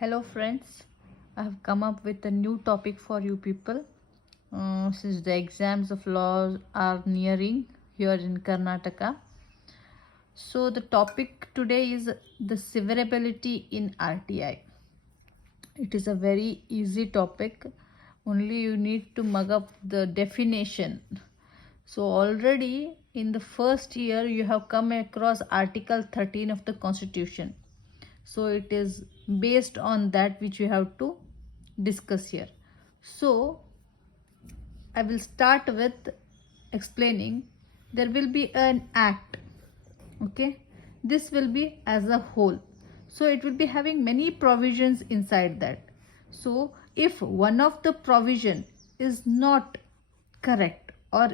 Hello friends, I have come up with a new topic for you people. Since the exams of laws are nearing here in Karnataka. So the topic today is the severability in RTI. It is a very easy topic. Only you need to mug up the definition. So already in the first year you have come across Article 13 of the Constitution. So it is based on that which we have to discuss here. So I will start with explaining. There will be an act, okay? This will be as a whole. So it will be having many provisions inside that. So if one of the provision is not correct or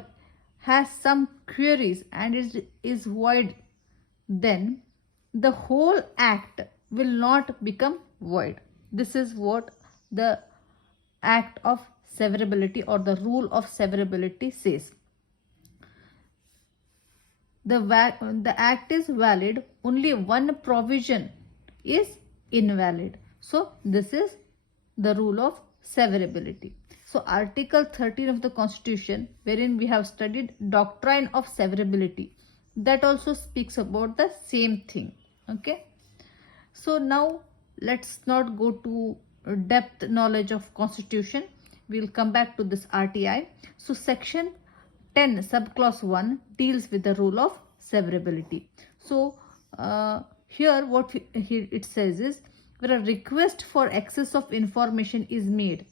has some queries and is void, then the whole act will not become void. This is what the act of severability or the rule of severability says. The act is valid, only one provision is invalid. So this is the rule of severability. So Article 13 of the Constitution, wherein we have studied doctrine of severability, that also speaks about the same thing. Okay. So now let's not go to depth knowledge of Constitution. We'll come back to this RTI. So section 10 subclause 1 deals with the rule of severability. So here what it says is, where a request for access of information is made,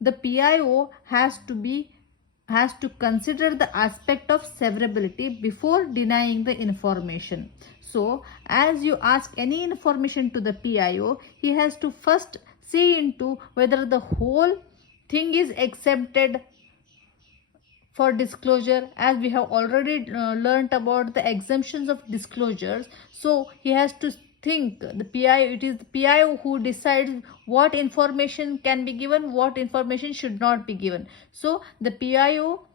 the PIO has to consider the aspect of severability before denying the information. So as you ask any information to the PIO, he has to first see into whether the whole thing is exempted for disclosure, as we have already learnt about the exemptions of disclosures. So he has to think, the PIO, it is the PIO who decides what information can be given, what information should not be given. So the PIO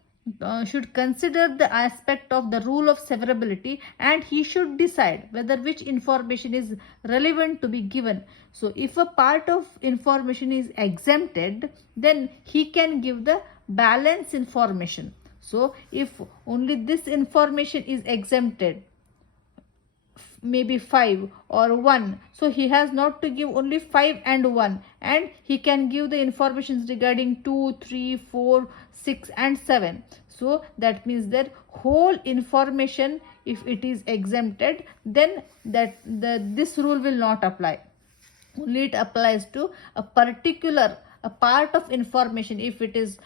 should consider the aspect of the rule of severability, and he should decide whether which information is relevant to be given. So if a part of information is exempted, then he can give the balance information. So if only this information is exempted, maybe 5 or 1, so he has not to give only 5 and 1, and he can give the information regarding 2, 3, 4, 6 and 7. So that means that whole information, if it is exempted, then this rule will not apply. Only it applies to a part of information. If it is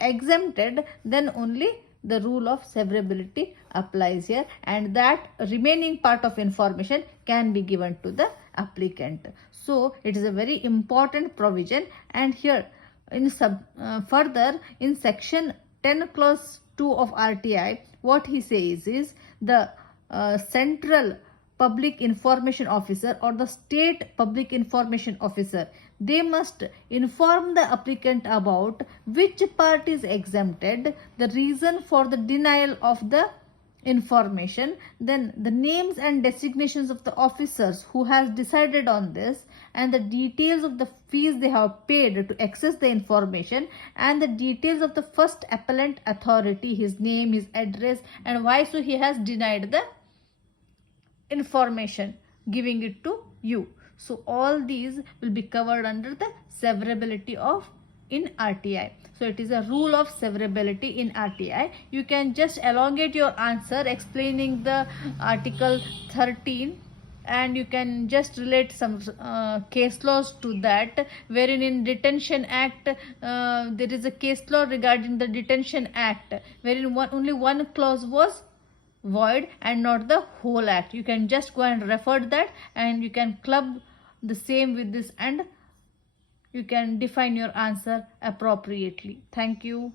exempted, then only the rule of severability applies here, and that remaining part of information can be given to the applicant. So it is a very important provision. And here in further in section 10 clause 2 of RTI, what he says is, the central public information officer or the state public information officer, they must inform the applicant about which part is exempted, the reason for the denial of the information, then the names and designations of the officers who has decided on this, and the details of the fees they have paid to access the information, and the details of the first appellant authority, his name, his address, and why so he has denied the information, giving it to you. So all these will be covered under the severability of in RTI. So it is a rule of severability in RTI. You can just elongate your answer explaining the Article 13, and you can just relate some case laws to that, wherein in Detention Act there is a case law regarding the Detention Act, wherein only one clause was void and not the whole act. You can just go and refer that, and you can club the same with this, and you can define your answer appropriately. Thank you.